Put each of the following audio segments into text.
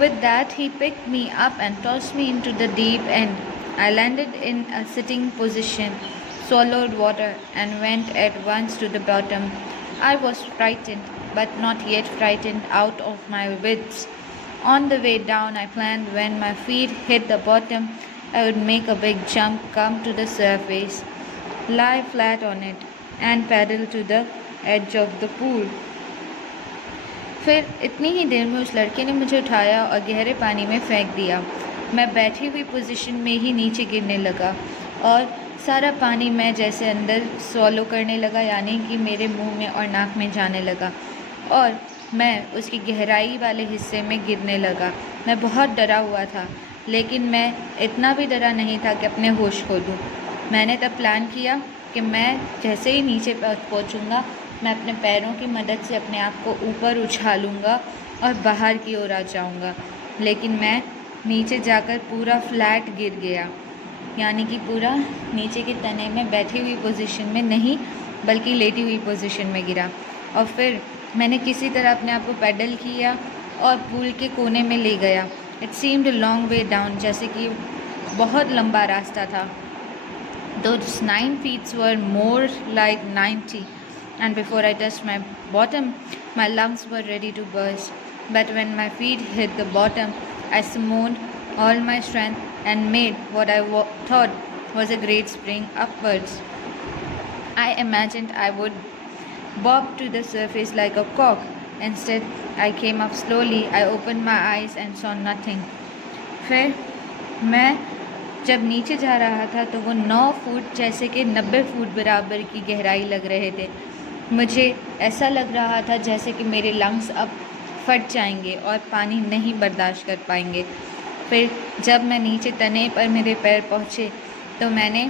With that, he picked me up and tossed me into the deep end. I landed in a sitting position, swallowed water, and went at once to the bottom. I was frightened, but not yet frightened out of my wits. On the way down, I planned when my feet hit the bottom, I would make a big jump, come to the surface, lie flat on it, and paddle to the edge of the pool. फिर इतनी ही देर में उस लड़के ने मुझे उठाया और गहरे पानी में फेंक दिया। मैं बैठी हुई पोजीशन में ही नीचे गिरने लगा और सारा पानी मैं जैसे अंदर स्वॉलो करने लगा, यानी कि मेरे मुंह में और नाक में जाने लगा और मैं उसकी गहराई वाले हिस्से में गिरने लगा। मैं बहुत डरा हुआ था, लेकिन मैं इतना भी डरा नहीं था कि अपने होश खो दूँ। मैंने तब प्लान किया कि मैं जैसे ही नीचे पहुँचूँगा, मैं अपने पैरों की मदद से अपने आप को ऊपर उछालूँगा और बाहर की ओर आ जाऊँगा। लेकिन मैं नीचे जाकर पूरा फ्लैट गिर गया, यानी कि पूरा नीचे के तने में बैठी हुई पोजीशन में नहीं, बल्कि लेटी हुई पोजीशन में गिरा। और फिर मैंने किसी तरह अपने आप को पैडल किया और पूल के कोने में ले गया। It seemed a long way down, जैसे कि बहुत लंबा रास्ता था। Those 9 feet were more like 90, and before I touched my bottom, my lungs were ready to burst. But when my feet hit the bottom, I summoned all my strength and made what I thought was a great spring upwards. I imagined I would bob to the surface like a cork. Instead, I came up slowly. I opened my eyes and saw nothing. फिर मैं जब नीचे जा रहा था तो वो 9 foot जैसे कि 90 फुट बराबर की गहराई लग रहे थे। मुझे ऐसा लग रहा था जैसे कि मेरे लंग्स अब फट जाएंगे और पानी नहीं बर्दाश्त कर पाएंगे। फिर जब मैं नीचे तने पर मेरे पैर पहुँचे तो मैंने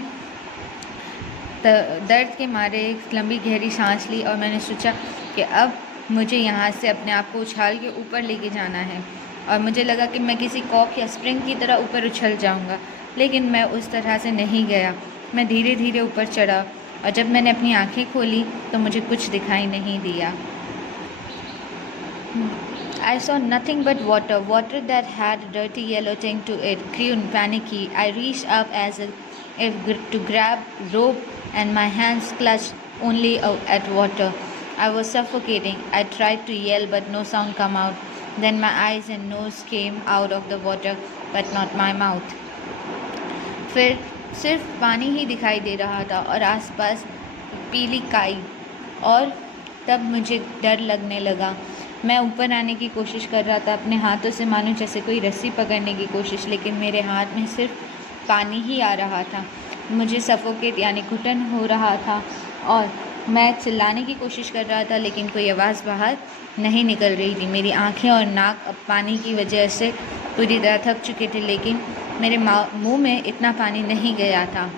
दर्द के मारे एक लंबी गहरी सांस ली और मैंने सोचा कि अब मुझे यहाँ से अपने आप को उछाल के ऊपर लेके जाना है। और मुझे लगा कि मैं किसी कॉक या स्प्रिंग की तरह ऊपर उछल जाऊँगा, लेकिन मैं उस तरह से नहीं गया। मैं धीरे धीरे ऊपर चढ़ा और जब मैंने अपनी आँखें खोली तो मुझे कुछ दिखाई नहीं दिया। I saw nothing but water, water that had a dirty yellow tint to it. Grew panicky. I reached up as if to grab rope, and my hands clutched only at water. I was suffocating. I tried to yell, but no sound came out. Then my eyes and nose came out of the water, but not my mouth. फिर सिर्फ पानी ही दिखाई दे रहा था और आसपास पीली काई, और तब मुझे डर लगने लगा। मैं ऊपर आने की कोशिश कर रहा था, अपने हाथों से मानो जैसे कोई रस्सी पकड़ने की कोशिश, लेकिन मेरे हाथ में सिर्फ पानी ही आ रहा था। मुझे सफोकेट यानी घुटन हो रहा था और मैं चिल्लाने की कोशिश कर रहा था, लेकिन कोई आवाज़ बाहर नहीं निकल रही थी। मेरी आँखें और नाक अब पानी की वजह से पूरी तरह थक चुके थे, लेकिन मेरे मुंह में इतना पानी नहीं गया था।